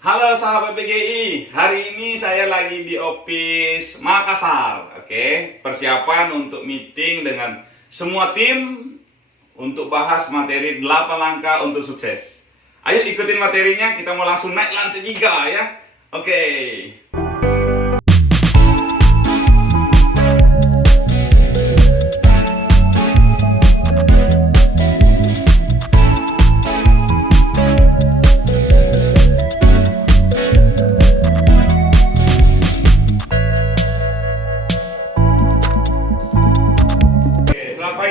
Halo sahabat PGI, hari ini saya lagi di office Makassar. Oke, persiapan untuk meeting dengan semua tim untuk bahas materi 8 langkah untuk sukses. Ayo ikutin materinya, kita mau langsung naik lantai 3 ya. Oke.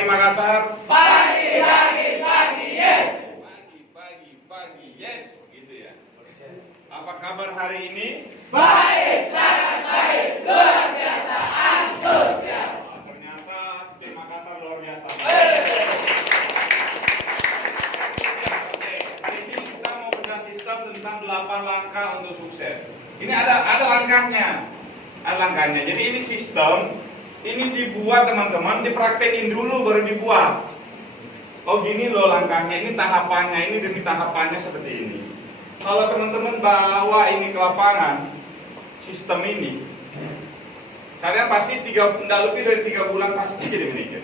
Makassar. Pagi, yes. Pagi, yes. Gitu ya. Apa kabar hari ini? Baik, sangat baik, luar biasa, antusias. Ternyata tim Makassar luar biasa. Oke, hari ini kita mau bedah sistem tentang 8 langkah untuk sukses. Ini ada langkahnya. Ada langkahnya. Jadi ini sistem. Ini dibuat teman-teman, dipraktekin dulu baru dibuat. Oh gini loh langkahnya, ini tahapannya, ini demi tahapannya seperti ini. Kalau teman-teman bawa ini ke lapangan, sistem ini, kalian pasti tidak lebih dari 3 bulan pasti jadi manajer.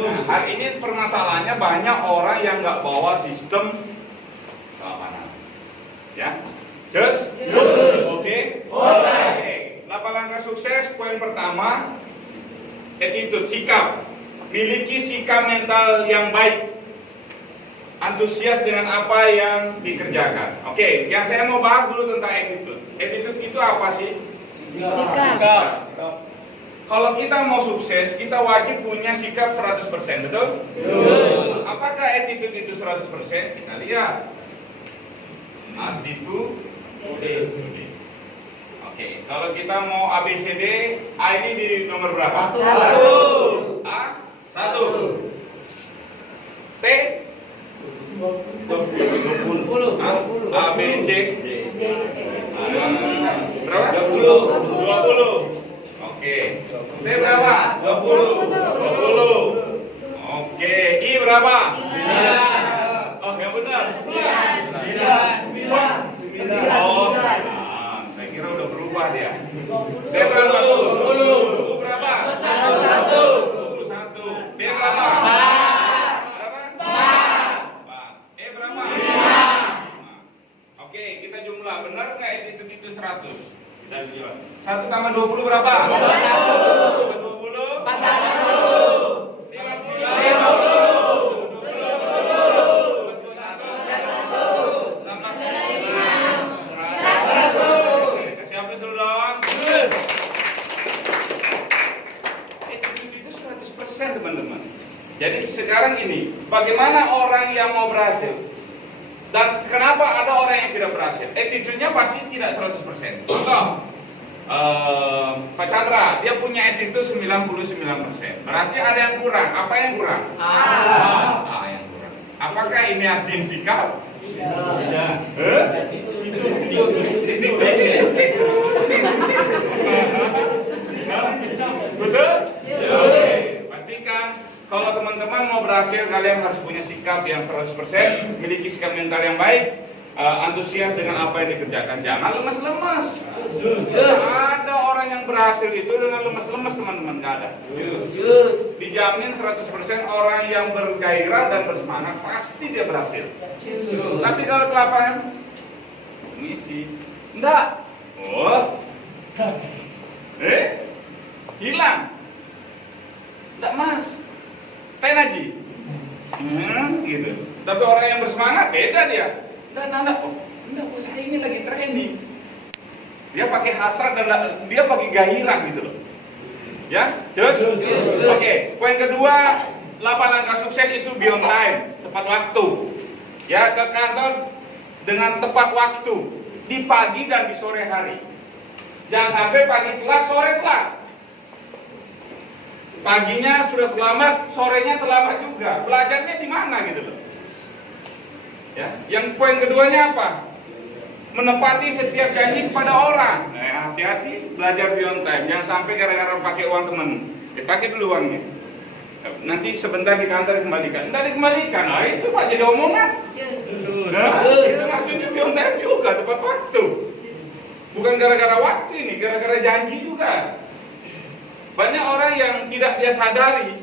Nah, hari ini permasalahannya banyak orang yang nggak bawa sistem ke lapangan. Ya, just? Oke? Oke. 8 langkah sukses, poin pertama, attitude, sikap. Miliki sikap mental yang baik. Antusias dengan apa yang dikerjakan. Oke, yang saya mau bahas dulu tentang attitude. Attitude itu apa sih? Sikap. Kalau kita mau sukses, kita wajib punya sikap 100%, betul? Apakah attitude itu 100%? Kita lihat. Attitude. Oke, kalau kita mau ABCD, A ini di nomor berapa? 1. A 1. T 20. A B C berapa? 20. Oke. T berapa? 20. Oke. I berapa? 9. Oh, yang benar. 9. Oh. Saya kira udah berubah dia. D berapa? 20. U berapa? 21. B berapa? 4. E berapa? 5. Oke, kita jumlah. Benar nggak itu 100? Kita jumlah. 1 tambah 20 berapa? 21. 20? 41. 50. Teman-teman. Jadi sekarang ini, bagaimana orang yang mau berhasil? Dan kenapa ada orang yang tidak berhasil? Attitude-nya pasti tidak 100%. Contoh, Pak Chandra, dia punya attitude 99%. Berarti ada yang kurang. Apa yang kurang? A yang kurang. Apakah ini artinya sikap? Tidak. Betul? Pastikan kalau teman-teman mau berhasil, kalian harus punya sikap yang 100%, miliki sikap mental yang baik, antusias dengan apa yang dikerjakan. Jangan lemas-lemas. Ada orang yang berhasil itu dengan lemas-lemas, teman-teman, nggak ada. Dijamin 100% orang yang bergairah dan bersemangat pasti dia berhasil. Tapi kalau ke lapangan, misi, enggak. Oh, hilang. Enggak mas, tenaji, gitu. Tapi orang yang bersemangat beda dia. Enggak, bos saya ini lagi training. Dia pakai hasrat dan dia pakai gairah gitu loh. Ya, terus? Oke, poin kedua, 8 langkah sukses itu be on time, tepat waktu. Ya, ke kantor dengan tepat waktu, di pagi dan di sore hari. Jangan sampai pagi telat, sore telat. Paginya sudah terlambat, sorenya terlambat juga. Belajarnya di mana gitu loh. Ya, yang poin keduanya apa? Menepati setiap janji kepada orang. Nah, hati-hati belajar be on time. Jangan sampai gara-gara pakai uang temen. Pakai dulu uangnya. Nanti sebentar di kantor dikembalikan. Tidak dikembalikan, itu Pak jadi omongan. Nah, itu maksudnya piontek juga tepat waktu. Bukan gara-gara waktu ini, gara-gara janji juga. Banyak orang yang tidak dia sadari,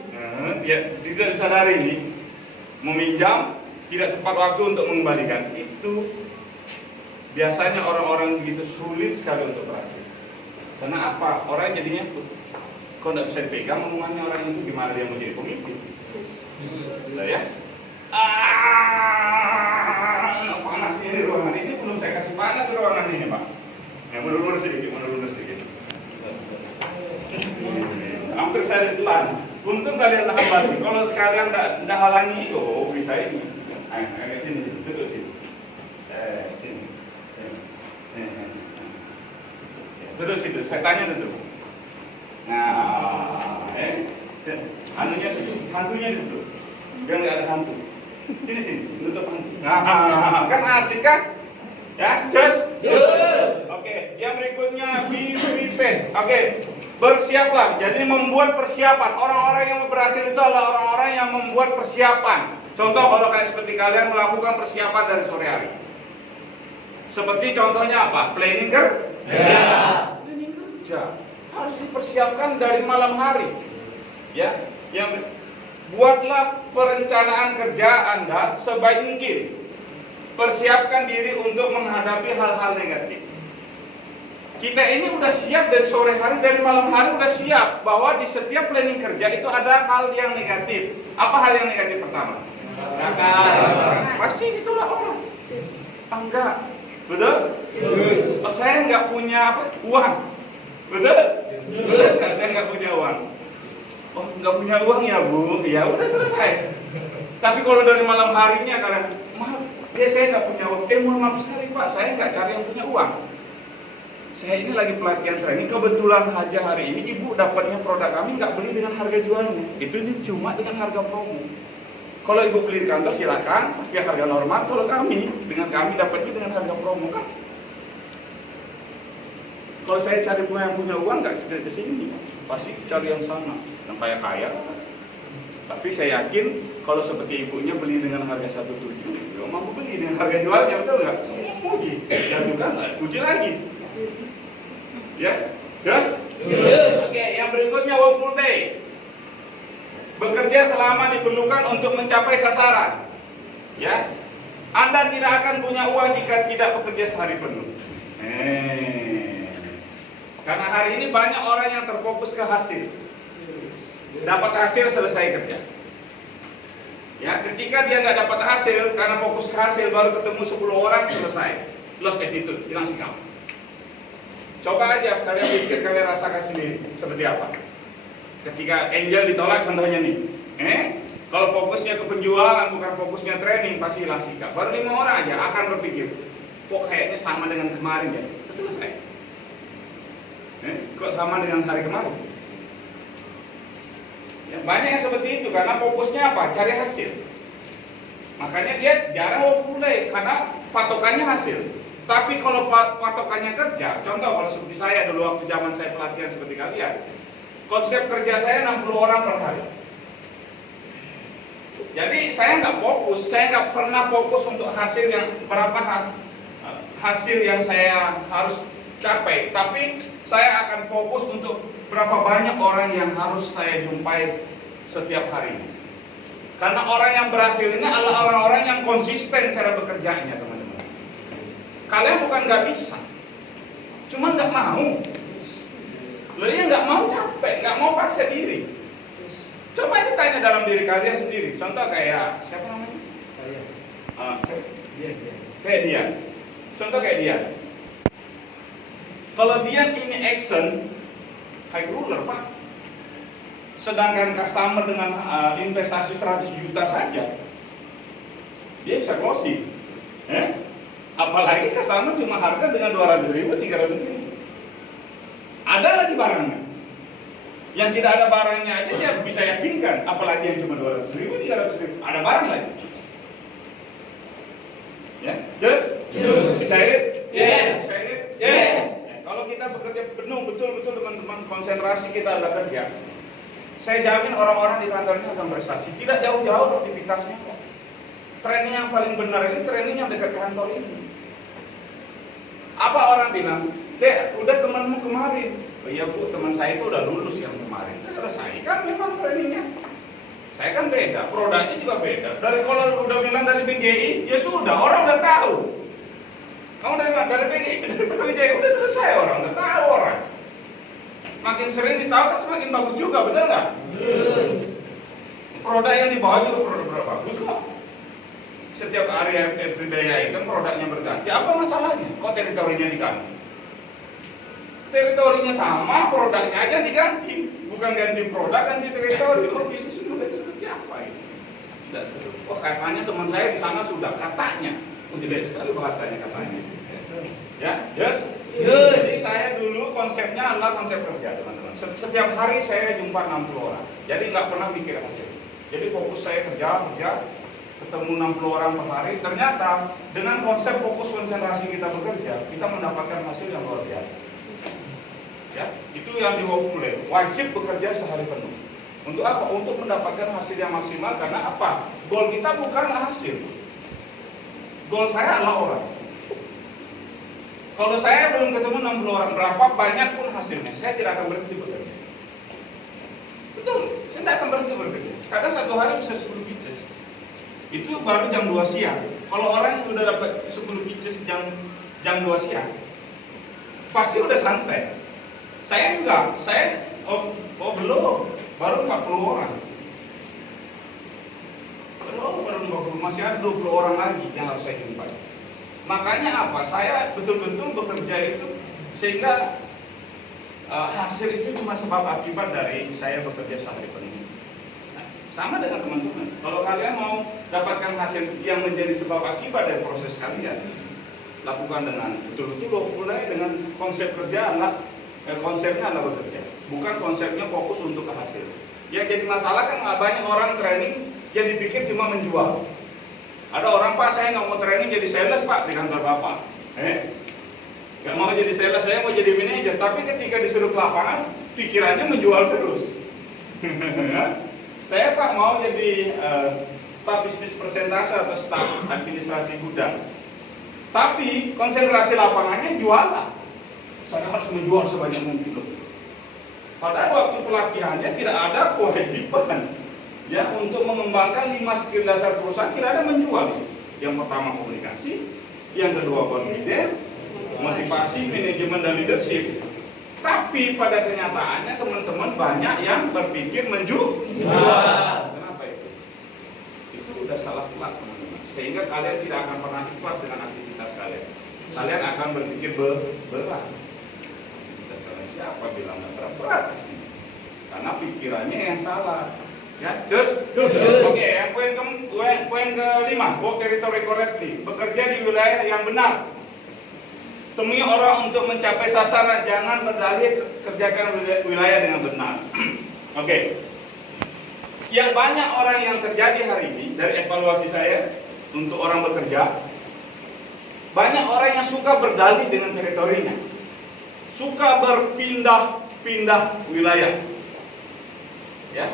tidak disadari ini, meminjam tidak tepat waktu untuk mengembalikan. Itu biasanya orang-orang begitu sulit sekali untuk berhasil. Karena apa? Orang jadinya kok tidak bisa dipegang omongannya orang itu, gimana dia mau jadi pemimpin? Nah ya, panas ini ruangan ini, belum saya kasih panas ruangan ini Pak. Ya mundur sedikit. Hampir saya ditelan. Untung kalian tahan balik. Kalau kalian tidak halangi, bisa ini. Ayo sini, duduk sini. Sini. Duduk situ. Saya tanya duduk. Nah, hantunya duduk. Biar nggak ada hantu. Sini, nutup hantu. Nah, kan asik kan? Ya, just. Oke, yang berikutnya be prepared. Oke, bersiaplah. Jadi membuat persiapan. Orang-orang yang berhasil itu adalah orang-orang yang membuat persiapan. Contoh kalau kayak seperti kalian melakukan persiapan dari sore hari. Seperti contohnya apa? Planning kerja. Harus dipersiapkan dari malam hari. Ya, yang buatlah perencanaan kerja Anda sebaik mungkin. Persiapkan diri untuk menghadapi hal-hal negatif. Kita ini udah siap dari sore hari, dari malam hari udah siap bahwa di setiap planning kerja itu ada hal yang negatif. Apa hal yang negatif pertama? Pasti itulah orang. Enggak, betul? Saya nggak punya uang, betul? Saya nggak punya uang. Oh, nggak punya uang ya Bu? Ya udah selesai. Tapi kalau dari malam harinya kalian, maaf, saya nggak punya uang. Mohon maaf sekali Pak, saya nggak cari yang punya uang. Saya ini lagi pelatihan training, kebetulan aja hari ini Ibu dapatnya produk kami nggak beli dengan harga jualnya. Itu cuma dengan harga promo. Kalau Ibu beli di kantor silakan, tapi harga normal. Kalau kami dapatnya dengan harga promo kan. Kalau saya cari yang punya uang nggak segera ke sini, pasti cari yang sana, yang kaya. Tapi saya yakin kalau seperti ibunya beli dengan harga 1,7, ya mampu beli dengan harga jualnya, betul nggak? Puji, dan juga nggak puji lagi. Ya, jelas? Oke, yang berikutnya work full day. Bekerja selama diperlukan untuk mencapai sasaran. Ya, Anda tidak akan punya uang jika tidak bekerja sehari penuh. Karena hari ini banyak orang yang terfokus ke hasil. Dapat hasil selesai kerja. Ya, ketika dia nggak dapat hasil karena fokus ke hasil, baru ketemu 10 orang selesai. Lost attitude, hilang sikap. Coba aja kalian pikir, kalian rasakan sendiri seperti apa. Ketika Angel ditolak contohnya nih, kalau fokusnya ke penjualan bukan fokusnya training, pasti hilang sikap. Baru 5 orang aja akan berpikir, kok kayaknya sama dengan kemarin ya, selesai. Kok sama dengan hari kemarin? Ya, banyak yang seperti itu karena fokusnya apa? Cari hasil. Makanya dia jarang work full day karena patokannya hasil. Tapi kalau patokannya kerja, contoh kalau seperti saya dulu waktu zaman saya pelatihan seperti kalian, konsep kerja saya 60 orang per hari. Jadi saya nggak fokus, saya nggak pernah fokus untuk hasil yang berapa hasil yang saya harus capai. Tapi saya akan fokus untuk berapa banyak orang yang harus saya jumpai setiap hari. Karena orang yang berhasil ini adalah orang-orang yang konsisten cara bekerjanya, teman-teman. Kalian bukan nggak bisa, cuma nggak mau. Dia nggak mau capek, nggak mau paksa diri. Coba aja tanya dalam diri kalian sendiri. Contoh kayak siapa namanya? Kayak dia. Contoh kayak dia. Kalau dia ini action, high ruler Pak. Sedangkan customer dengan investasi 100 juta saja, dia bisa closing. Apalagi customer cuma harga dengan 200.000, 300.000. Ada lagi barangnya. Yang tidak ada barangnya aja dia bisa yakinkan, apalagi yang cuma 200.000, 300.000. Ada barang lagi. Ya, just? Bisa it? Yes. Bisa it? Yes. Kalau kita bekerja penuh betul-betul teman-teman, konsentrasi kita adalah kerja. saya jamin orang-orang di kantor ini akan prestasi. Tidak jauh-jauh aktivitasnya kok. Training yang paling benar ini training yang dekat kantor ini. Apa orang bilang, Dek, udah temanmu kemarin. Oh iya Bu, teman saya itu udah lulus yang kemarin. Selesai kan memang trainingnya. Saya kan beda, produknya juga beda. Dari kalau udah bilang dari BGI, ya sudah, orang udah tahu. Kamu dari mana? Dari BGI, dari BGI udah selesai, orang udah tahu orang. Makin sering ditahu kan semakin bagus juga, benar nggak? Produk yang dibawa juga produk bagus kok. Setiap hari everyday item produknya berganti. Apa masalahnya? Kok teritorinya diganti? Teritorinya sama, produknya aja diganti. Bukan ganti produk, ganti teritori. Oh, bisnis mulai seperti apa ini? Tidak seru. Oh, katanya teman saya di sana sudah, katanya. Oh, jelek sekali bahasanya katanya. Ya, yes. Jadi saya dulu konsepnya adalah konsep kerja, teman-teman. Setiap hari saya jumpa 60 orang. Jadi nggak pernah mikir hasil. Jadi fokus saya kerja, ketemu 60 orang per hari. Ternyata dengan konsep fokus konsentrasi kita bekerja, kita mendapatkan hasil yang luar biasa. Ya, itu yang di Hopeful. Wajib bekerja sehari penuh. Untuk apa? Untuk mendapatkan hasil yang maksimal. Karena apa? Goal kita bukan hasil. Goal saya adalah orang. Kalau saya belum ketemu 60 orang, berapa banyak pun hasilnya, saya tidak akan berhenti bekerja. Betul, saya tidak akan berhenti bekerja. Karena satu hari bisa 10 pitches. Itu baru jam 2 siang. Kalau orang yang sudah dapat 10 pitches jam 2 siang, pasti udah santai. Saya enggak, saya belum, baru 40 orang. Baru 50, masih ada 20 orang lagi yang harus saya jumpai. Makanya apa? Saya betul-betul bekerja itu sehingga hasil itu cuma sebab akibat dari saya bekerja sehari penuh. Nah, sama dengan teman-teman. Kalau kalian mau dapatkan hasil yang menjadi sebab akibat dari proses kalian, lakukan dengan betul-betul mulai dengan konsep kerja konsepnya adalah bekerja, bukan konsepnya fokus untuk ke hasil. Ya jadi masalah kan banyak orang training yang dipikir cuma menjual. Ada orang, Pak, saya nggak mau training jadi sales, Pak, di kantor Bapak. Nggak mau jadi sales, saya mau jadi manajer. Tapi ketika disuruh ke lapangan, pikirannya menjual terus. Saya, Pak, mau jadi staf bisnis persentase atau staf administrasi gudang. Tapi konsentrasi lapangannya jualan. Saya harus menjual sebanyak mungkin. Padahal waktu pelatihannya tidak ada kewajiban. Ya, untuk mengembangkan 5 skill dasar perusahaan tidak ada menjual. Yang pertama komunikasi, yang kedua confidence, motivasi, manajemen dan leadership. Tapi pada kenyataannya teman-teman banyak yang berpikir menjual. Kenapa itu? Itu udah salah pula, teman-teman. Sehingga kalian tidak akan pernah ikhlas dengan aktivitas kalian. Kalian akan berpikir berat. Aktivitas kalian siapa bilang berat sih? Karena pikirannya yang salah. Ya, terus. Oke, yang poin kelima, work territory correctly. Bekerja di wilayah yang benar. Temui orang untuk mencapai sasaran, jangan berdalih kerjakan wilayah dengan benar. Oke. Yang banyak orang yang terjadi hari ini dari evaluasi saya untuk orang bekerja, banyak orang yang suka berdalih dengan teritorinya, suka berpindah-pindah wilayah. Ya.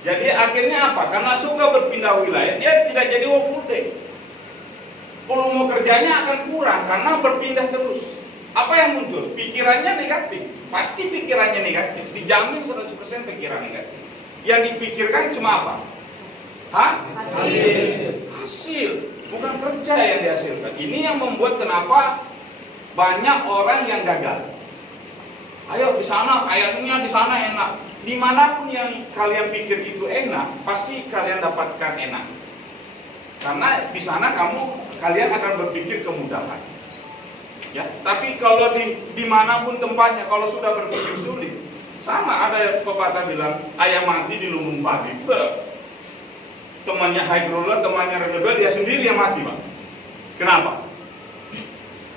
Jadi akhirnya apa? Karena suka berpindah wilayah, dia tidak jadi work full day. Volume kerjanya akan kurang karena berpindah terus. Apa yang muncul? Pikirannya negatif. Pasti pikirannya negatif. Dijamin 100% pikiran negatif. Yang dipikirkan cuma apa? Hasil. Bukan kerja yang dihasilkan. Ini yang membuat kenapa banyak orang yang gagal. Ayo di sana kayaknya di sana enak. Dimanapun yang kalian pikir itu enak, pasti kalian dapatkan enak. Karena di sana kalian akan berpikir kemudahan. Ya, tapi kalau dimanapun tempatnya, kalau sudah berpikir sulit, sama ada pepatah bilang ayam mati di lumbung padi. Temannya high roller, temannya rendah, dia sendiri yang mati, Pak. Kenapa?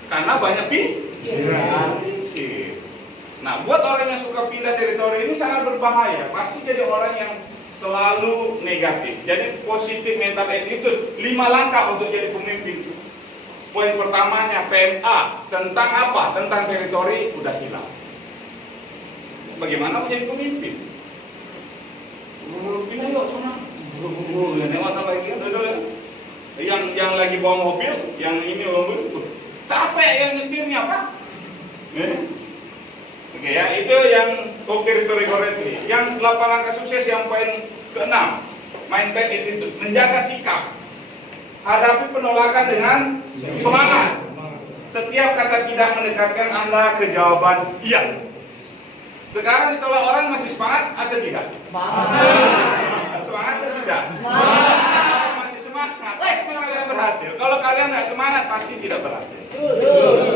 Karena banyak pikir. Nah, buat orang yang suka pindah teritori ini sangat berbahaya. Pasti jadi orang yang selalu negatif. Jadi positif mental attitude, 5 langkah untuk jadi pemimpin. Poin pertamanya PMA tentang apa? Tentang teritori udah hilang. Bagaimana menjadi pemimpin? Pindah yuk sana. Lewat lagi yang lagi bawa mobil, yang ini mobil, capek yang nyetirnya Pak. Oke ya, itu yang teritori. Yang 8 langkah sukses yang poin ke-6, mindset itu menjaga sikap. Hadapi penolakan dengan semangat. Setiap kata tidak mendekatkan Anda ke jawaban iya. Sekarang ditolak orang masih semangat atau tidak? Semangat atau tidak? Masih semangat. Pasti kalian berhasil. Kalau kalian nggak semangat pasti tidak berhasil.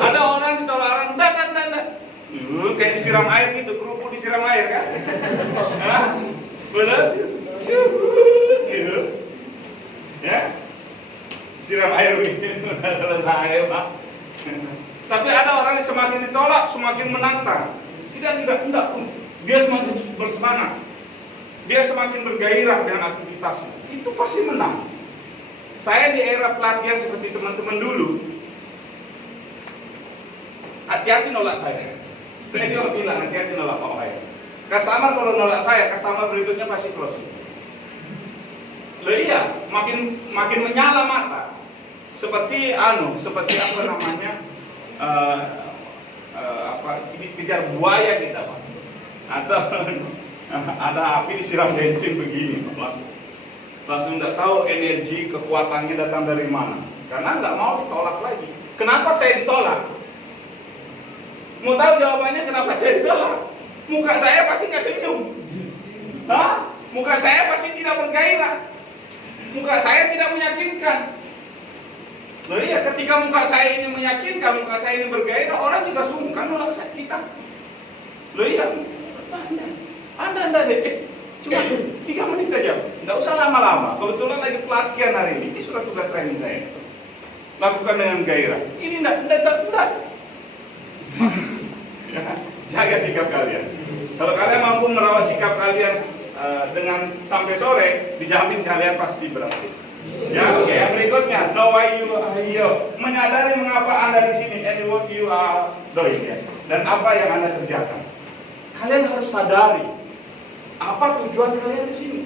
Ada orang ditolak orang, kayak disiram air gitu, kerupuk disiram air kan? Berhasil. Gitu. Ya? Siram air begini, selesai Pak. Tapi ada orang yang semakin ditolak, semakin menantang. Tidak, enggak. Dia semakin bersemangat. Dia semakin bergairah dengan aktivitasnya. Itu pasti menang. Saya di era pelatihan seperti teman-teman dulu, hati-hati nolak saya. Saya juga bilang, hati-hati nolak orang lain. Customer kalau nolak saya, customer berikutnya pasti closing. Loh iya, makin menyala mata. Seperti apa namanya? Dikejar buaya kita Pak, atau ada api disiram bensin begini langsung tidak tahu energi kekuatannya datang dari mana, karena nggak mau ditolak lagi. Kenapa saya ditolak? Mau tahu jawabannya kenapa saya ditolak? Muka saya pasti nggak senyum, muka saya pasti tidak bergairah, muka saya tidak meyakinkan. Loh iya, ketika muka saya ini meyakinkan, muka saya ini bergairah, orang juga sungkan nolak kita. Loh iya, anda deh, cuma 3 menit aja, nggak usah lama-lama. Kebetulan lagi pelatihan hari ini surat tugas training saya. Lakukan dengan gairah. Ini enggak. Jaga sikap kalian. Kalau kalian mampu merawat sikap kalian dengan sampai sore, dijamin kalian pasti berhasil. Ya, oke. Yang berikutnya, know why you are here. Menyadari mengapa Anda di sini and what you are doing ya. Dan apa yang Anda kerjakan. Kalian harus sadari apa tujuan kalian di sini.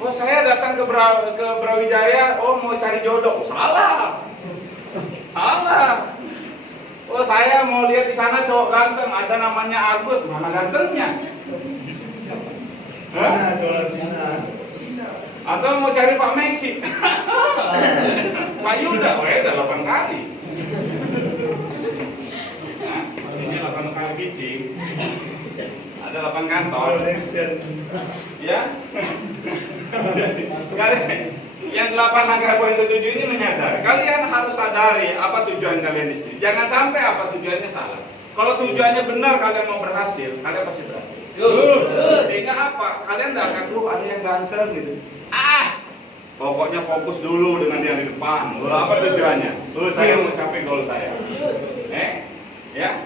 Oh, saya datang ke Brawijaya, mau cari jodoh. Salah. Oh, saya mau lihat di sana cowok ganteng, ada namanya Agus, mana gantengnya? Cina. Atau mau cari Pak Messi? Pak Yuda, udah 8 kali. Ini 8 kali biji. Ada 8 kantor. Ya. Yang 8 langkah poin ke-7 ini menyadari. Kalian harus sadari apa tujuan kalian di sini. Jangan sampai apa tujuannya salah. Kalau tujuannya benar kalian mau berhasil, kalian pasti berhasil. Sehingga apa? Kalian tidak akan ada yang ganteng gitu. Pokoknya fokus dulu dengan yang di depan. Apa tujuannya? Saya mau capai goal saya. Ya.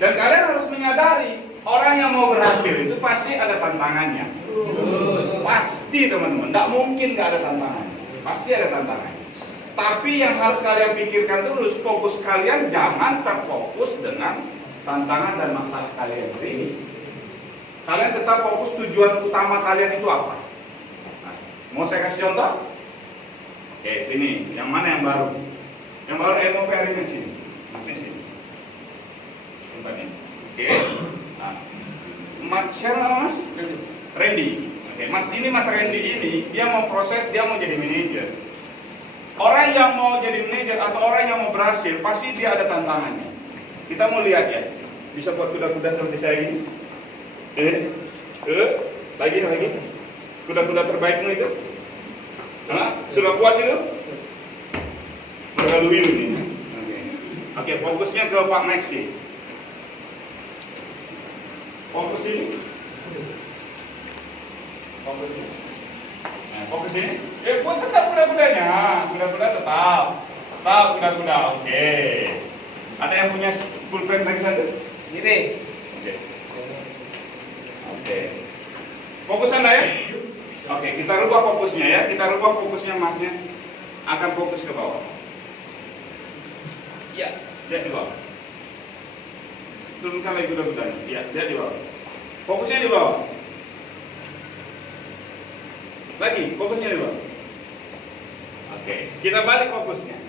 Dan kalian harus menyadari orang yang mau berhasil itu pasti ada tantangannya. Pasti teman-teman. Tidak mungkin nggak ada tantangannya. Pasti ada tantangannya. Tapi yang harus kalian pikirkan terus, fokus kalian jangan terfokus dengan tantangan dan masalah kalian ini. Kalian tetap fokus tujuan utama kalian itu apa? Nah, mau saya kasih contoh? Oke, sini. Yang mana yang baru? Yang baru MOP hari ini sini. Masih sini. Tempat ini. Oke. Nah, siapa nama Mas? Randy. Oke, Mas Randy ini dia mau proses, dia mau jadi manajer. Orang yang mau jadi manajer atau orang yang mau berhasil pasti dia ada tantangannya. Kita mau lihat ya. Bisa buat kuda-kuda seperti saya ini. Lagi. Kuda-kuda terbaikmu itu? Sudah kuat itu? Berlalu ini. Oke, fokusnya ke Pak Maxi. Fokus ini. Fokus ini. Buat tetap kuda-kudanya. Kuda-kuda tetap kuda-kuda. Oke. Ada yang punya full frame lagi satu? Ini. Oke. Fokus Anda ya. Oke, kita rubah fokusnya ya. Kita rubah fokusnya Masnya akan fokus ke bawah. Ya, lihat di bawah. Turunkan lagi kuda-kudanya. Ya, lihat di bawah. Fokusnya di bawah. Lagi, fokusnya di bawah. Oke, kita balik fokusnya.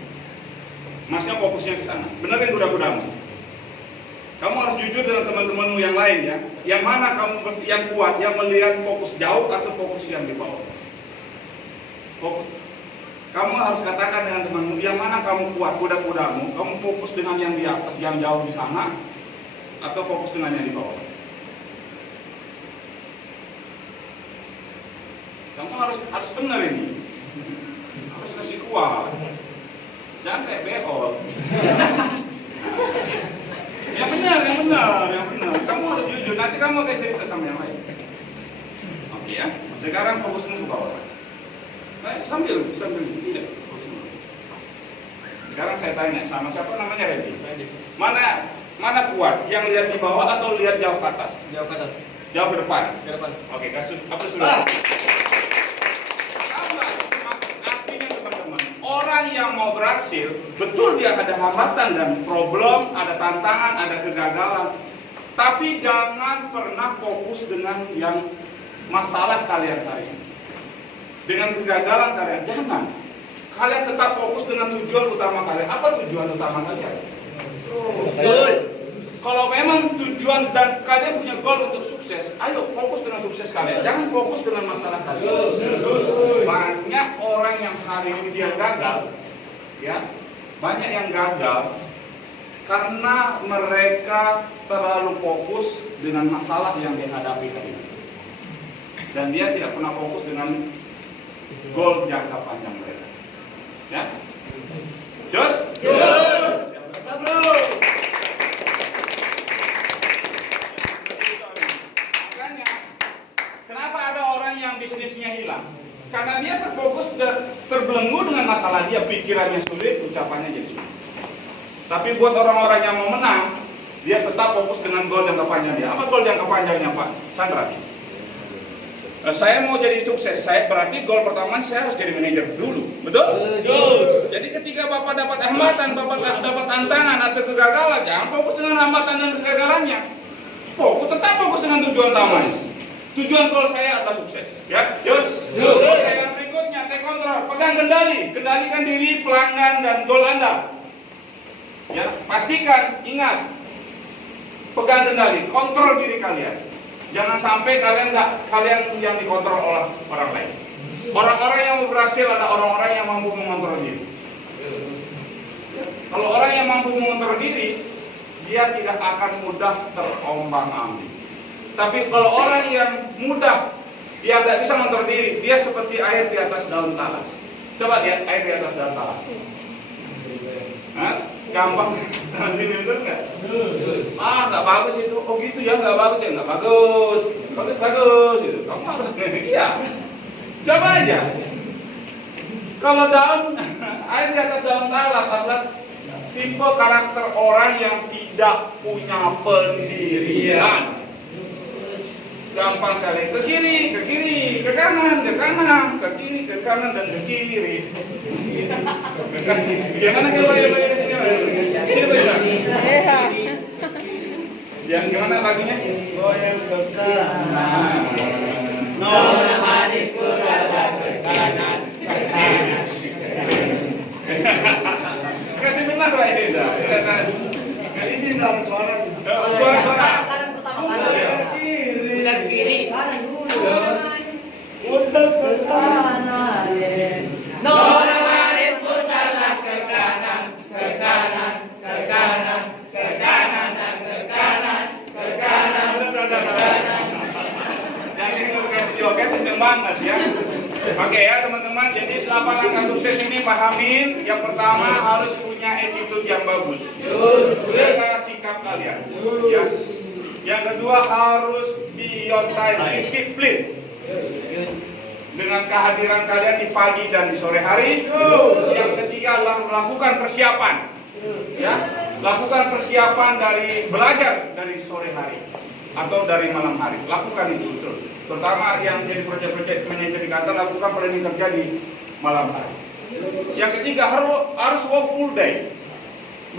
Masnya fokusnya ke sana. Benerin kuda-kudamu. Kamu harus jujur dengan teman-temanmu yang lain ya. Yang mana kamu yang kuat, yang melihat fokus jauh atau fokus yang di bawah. Fokus. Kamu harus katakan dengan temanmu, yang mana kamu kuat kuda-kudamu. Kamu fokus dengan yang di atas, yang jauh di sana, atau fokus dengan yang di bawah. Kamu harus benar ini. Harus kasih kuat. Jangan kayak beol. Yang benar. Kamu harus jujur. Nanti kamu akan cerita sama yang lain. Oke ya. Sekarang fokusmu ke bawah. Baik, sambil tidak. Sekarang saya tanya sama siapa namanya Randy? Mana kuat? Yang lihat di bawah atau lihat jauh ke atas? Jauh ke atas. Jauh ke depan. Ke depan. Oke, kasus apa sudah? Artinya teman-teman, orang yang mau berhasil, betul dia ada hambatan dan problem, ada tantangan, ada kegagalan. Tapi jangan pernah fokus dengan yang masalah kalian hari ini. Dengan kegagalan kalian, jangan. Kalian tetap fokus dengan tujuan utama kalian. Apa tujuan utama kalian? Kalau memang tujuan dan kalian punya goal untuk sukses, ayo fokus dengan sukses kalian. Jangan fokus dengan masalah kalian. Banyak orang yang hari ini dia gagal, ya, banyak yang gagal karena mereka terlalu fokus dengan masalah yang dihadapi hari ini. Dan dia tidak pernah fokus dengan goal jangka panjang mereka. Ya? Jos? Makanya, kenapa ada orang yang bisnisnya hilang? Karena dia terfokus terbelenggu dengan masalah dia, pikirannya sulit, ucapannya jadi sulit. Tapi buat orang-orang yang mau menang, dia tetap fokus dengan goal jangka panjang dia. Apa goal jangka panjangnya, Pak Chandra? Saya mau jadi sukses, berarti goal pertama saya harus jadi manajer dulu, betul? Jadi ketika Bapak dapat hambatan, Bapak dapat tantangan atau kegagalan, jangan fokus dengan hambatan dan kegagalannya. Tetap fokus dengan tujuan utamanya. Tujuan goal saya adalah sukses. Ya, yang berikutnya, take control, pegang kendalikan diri, pelanggan dan goal Anda. Ya, pastikan, ingat, pegang kendali, kontrol diri kalian. Jangan sampai kalian yang dikontrol oleh orang lain. Orang-orang yang berhasil adalah orang-orang yang mampu mengontrol diri. Kalau orang yang mampu mengontrol diri, dia tidak akan mudah terombang-ambing. Tapi kalau orang yang mudah, dia tidak bisa mengontrol diri, dia seperti air di atas daun talas. Coba lihat air di atas daun talas. Gampang, nanti bener nggak? Nggak bagus itu. Oh gitu ya, nggak bagus ya, nggak bagus. Bagus gitu. Kamu harus iya. Coba aja. Kalau air di atas daun talas adalah tipe karakter orang yang tidak punya pendirian. Gampang sekali, ke kiri, ke kanan, ke kiri, ke kanan dan ke kiri. Yang mana kita boleh ke sini? Yang gimana lagunya? Goyang ke kanan. Nona manis berada ke kanan. Kasih benar Pak Ida. Ini nggak ada suara. Suara. Ke kiri. Kanan dulu. Putar ke kanan. Nona manis putarlah ke kanan, ke kanan, ke kanan, ke kanan dan ke kanan, ke kanan. Jadi kalau kasih joget kenceng banget ya. Oke ya teman-teman, jadi 8 langkah sukses ini pahamin. Yang pertama harus punya attitude yang bagus. Jaga sikap kalian. Ya. Yang kedua harus be on time, disiplin. Dengan kehadiran kalian di pagi dan di sore hari. Yang ketiga lakukan persiapan. Ya, lakukan persiapan dari belajar dari sore hari atau dari malam hari. Lakukan itu betul. Terutama yang jadi proyek-proyek manajer di kantor, lakukan planning kerja di malam hari. Yang ketiga harus work full day.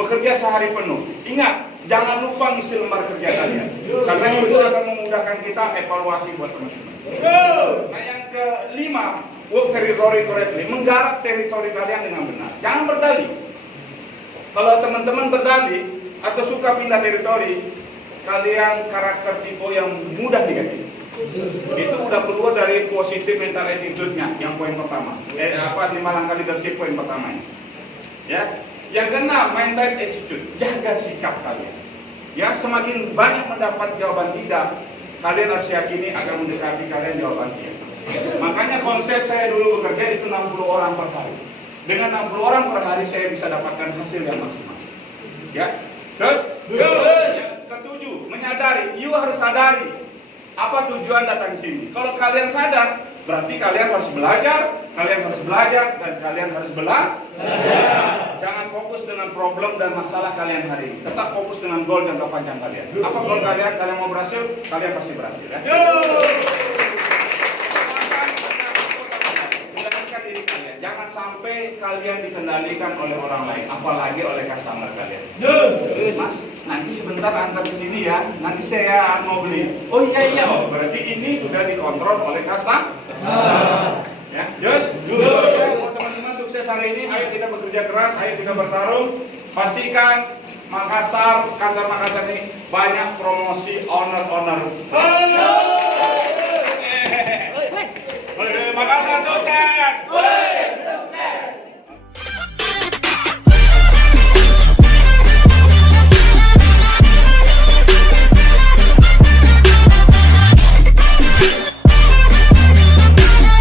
Bekerja sehari penuh. Ingat, jangan lupa ngisi lembar kerja kalian. Karena itu akan memudahkan kita evaluasi buat teman-teman. Nah, yang kelima, work territory correctly, menggarap teritori kalian dengan benar. Jangan berdalih. Kalau teman-teman berdalih atau suka pindah teritori, kalian karakter tipe yang mudah negatif. Itu udah keluar dari positif mental attitude-nya, yang poin pertama. 5 langkah leadership poin pertama. Ya. Yang keenam, mental attitude, jaga sikap kalian. Ya, semakin banyak mendapat jawaban tidak, kalian harus yakini akan mendekati kalian jawaban iya. Makanya konsep saya dulu bekerja itu 60 orang per hari. Dengan 60 orang per hari saya bisa dapatkan hasil yang maksimal. Ya. Terus, yang ketujuh, menyadari. You harus sadari apa tujuan datang ke sini. Kalau kalian sadar, berarti kalian harus belajar, dan kalian harus belajar. Jangan fokus dengan problem dan masalah kalian hari ini. Tetap fokus dengan goal jangka panjang kalian. Apa goal kalian? Kalian mau berhasil, kalian pasti berhasil. Ya? Kendalikan diri kalian. Jangan sampai kalian dikendalikan oleh orang lain, apalagi oleh customer kalian. Mas, nanti sebentar antar ke sini ya. Nanti saya mau beli. Oh iya, oh berarti ini sudah dikontrol oleh customer. Ya, just teman-teman sukses hari ini. Ayo kita bekerja keras, ayo kita bertarung. Pastikan Makassar, kantor Makassar ini banyak promosi owner. Makassar sukses.